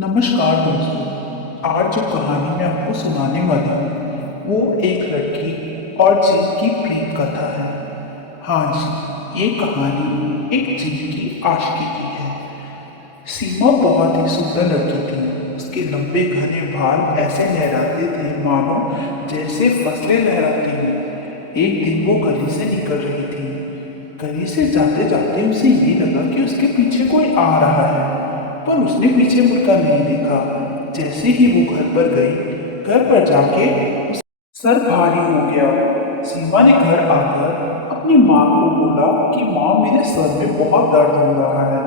नमस्कार दोस्तों। आज जो कहानी मैं आपको सुनाने वाला हूँ वो एक लड़की और जिन की प्रेम कथा है। हाँ जी, ये कहानी एक जिन की आशिकी की है। सीमा बहुत ही सुंदर लड़की थी। उसके लंबे घने बाल ऐसे लहराते थे मानो जैसे फसलें लहराती हैं। एक दिन वो गली से निकल रही थी। गली से जाते जाते उसे ये लगा कि उसके पीछे कोई आ रहा है, पर उसने पीछे मुड़कर नहीं देखा। जैसे ही वो घर पर गई, घर पर जाके उस सर भारी हो गया। सीमा ने घर आकर अपनी माँ को बोला कि माँ, मेरे सर में बहुत दर्द हो रहा है।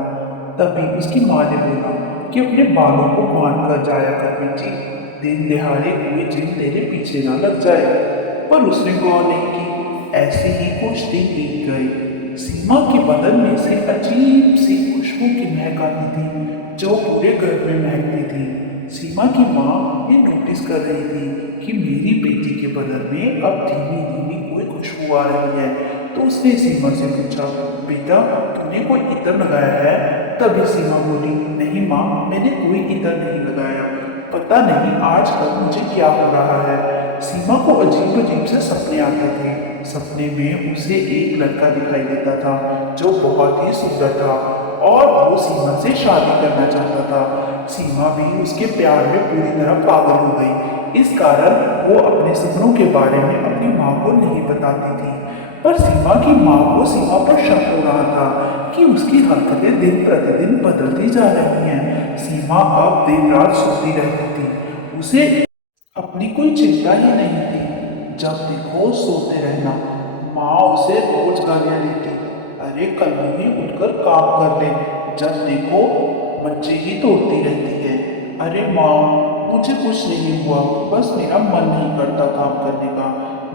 तभी उसकी माँ ने बोला कि अपने बालों को बांध कर जाया कर बेटी, दिन दिहाड़े कोई जिन तेरे पीछे ना लग जाए। पर उसने गौर नहीं की। ऐसे ही कुछ दिन बीत गए। सीमा के बदन में से अजीब सी खुशबू की महक आती थी जो पूरे घर में महकती थी। सीमा की माँ ये नोटिस कर रही थी कि मेरी बेटी के बदन में अब धीमी धीमी कोई खुशबू आ रही है। तो उसने सीमा से पूछा, बेटा तूने कोई इत्र लगाया है? तभी सीमा बोली, नहीं माँ, मैंने कोई इत्र नहीं लगाया। पता नहीं आजकल मुझे क्या हो रहा है। सीमा को अजीब अजीब से सपने आते थे। सपने में उसे एक लड़का दिखाई देता था जो बहुत ही सुंदर था और वो सीमा से शादी करना चाहता था। सीमा भी उसके प्यार में पूरी तरह पागल हो गई। इस कारण वो अपने सपनों के बारे में अपनी माँ को नहीं बताती थी। पर सीमा की माँ को सीमा पर शक हो रहा था कि उसकी हरकतें दिन प्रतिदिन बदलती जा रही हैं। सीमा अब दिन रात सोती रहती थी। उसे अपनी कोई चिंता ही नहीं थी। जब देखो सोते रहना। माँ उसे रोज गालियाँ देती, अरे कल ही उठकर काम कर ले, जब देखो बच्चे ही तोड़ती रहती है। अरे माँ, मुझे कुछ नहीं हुआ, बस मेरा मन नहीं करता काम करने का।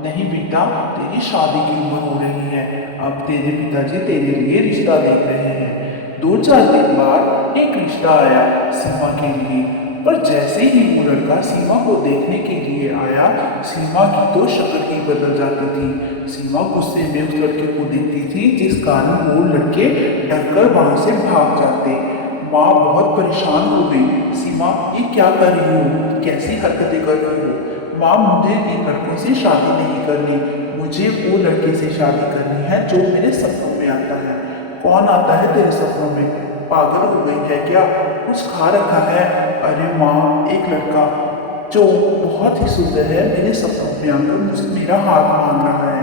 नहीं बेटा, तेरी शादी की उम्र हो रही है, अब तेरे पिताजी तेरे लिए रिश्ता देख रहे हैं। 2-4 दिन बाद एक रिश्ता आया सीमा के लिए। पर जैसे ही वो लड़का सीमा को देखने के लिए आया, सीमा की तो शक्ल ही बदल जाती थी। सीमा गुस्से में उस लड़के को देखती थी, जिस कारण वो लड़के डरकर वहां से भाग जाते। माँ बहुत परेशान हो गई। सीमा, ये क्या कर रही हो? कैसी हरकतें कर रही हो? माँ, मुझे इन लड़कों से शादी नहीं करनी। मुझे वो लड़के से शादी करनी है जो मेरे सपनों में आता है। कौन आता है तेरे सपनों में? पागल हो गई है क्या? कुछ खा रखा है? अरे माँ, एक लड़का जो बहुत ही सुंदर है मेरे सपनों में आकर मुझसे मेरा हाथ मांग रहा है।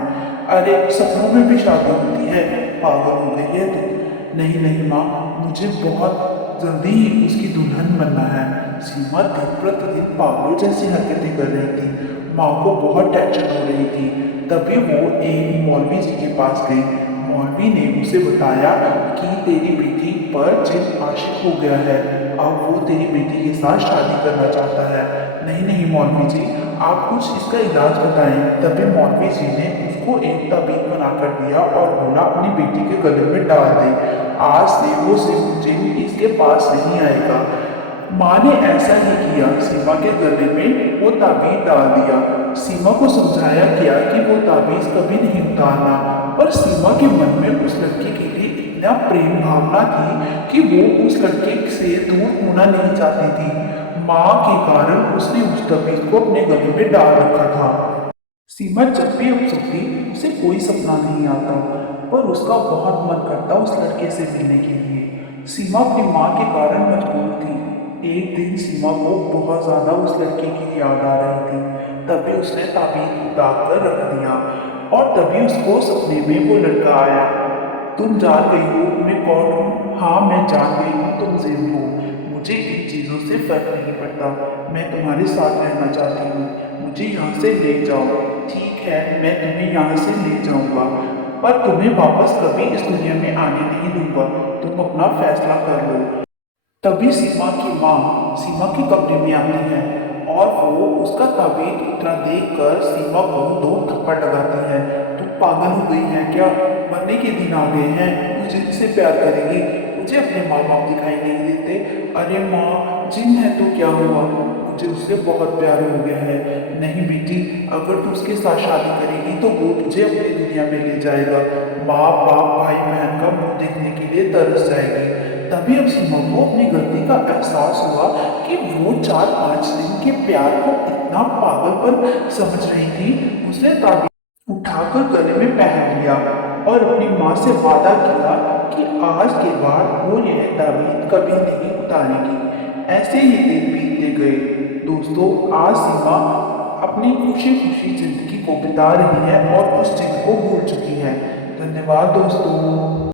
अरे सपनों में भी शादी होती है? पागल हो गई है तू। नहीं नहीं माँ, मुझे बहुत जल्दी ही उसकी दुल्हन बनना है। सीमा दिन प्रतिदिन पागलों जैसी हरकतें कर रही थी। माँ को बहुत टेंशन हो रही थी। तभी वो एक मौलवी जी के पास गई। मौलवी ने उसे बताया कि तेरी बेटी पर जिन आशिक हो गया है, अब वो तेरी बेटी के साथ शादी करना चाहता है। नहीं नहीं मौलवी जी, आप कुछ इसका इलाज बताएं। तभी मौलवी जी ने उसको एक ताबीज बनाकर दिया और बोला अपनी बेटी के गले में डाल दे। आज से वो सिर्फ जिन इसके पास नहीं आएगा। माँ ने ऐसा ही किया, सीमा के गले में वो ताबीज डाल दिया। सीमा को समझाया गया कि वो ताबीज कभी नहीं उतारना, पर सीमा के मन में उस लड़के के लिए इतना प्रेम भावना थी कि वो उस लड़के से दूर होना नहीं चाहती थी। माँ के कारण उसने उस ताबीज को अपने गले में डाल रखा था। सीमा जब भी अब सोती उसे कोई सपना नहीं आता, पर उसका बहुत मन करता उस लड़के से मिलने के लिए। सीमा अपनी माँ के कारण मजबूर थी। एक दिन सीमा को बहुत ज्यादा उस लड़के की याद आ रही थी। तभी उसने ताबीज उतार कर रख दिया और तभी उसको सपने में वो लड़का आया। तुम जान गई हो मैं कौन हूँ? हाँ, मैं जान गई हूँ तुम जिन हो। मुझे इन चीज़ों से फर्क नहीं पड़ता। मैं तुम्हारे साथ रहना चाहती हूँ। मुझे यहाँ से ले जाओ। ठीक है, मैं तुम्हें यहाँ से ले जाऊँगा, पर तुम्हें वापस कभी इस दुनिया में आने नहीं दूंगा। तुम अपना फैसला कर लो। तभी सीमा की माँ सीमा के कमरे में आती है और वो उसका ताबीज उतना देखकर सीमा को 2 थप्पड़ लगाती है। तुम पागल हो गई है क्या? मरने के दिन आ गए हैं, मुझे जिससे प्यार करेगी? मुझे अपने माँ बाप दिखाई नहीं देते? अरे माँ, जिन है तो क्या हुआ, मुझे उससे बहुत प्यार हो गया है। नहीं बेटी, अगर तू उसके साथ शादी करेगी तो वो तुझे अपनी दुनिया में ले जाएगा। माँ बाप भाई बहन का मुंह देखने के लिए तरस जाएगी। तभी अब सीमा को अपनी गलती का एहसास हुआ कि कि वो 4-5 दिन के प्यार को इतना पागलपन समझ रही थी। उसने ताबीज उठाकर गले में पहन लिया और अपनी माँ से वादा किया कि आज के बाद वो यह ताबीज कभी नहीं उतारेगी। ऐसे ही दिन बीतते गए। दोस्तों, आज सीमा अपनी खुशी खुशी जिंदगी को बिता रही है और उस दिन को भूल चुकी है। धन्यवाद दोस्तों।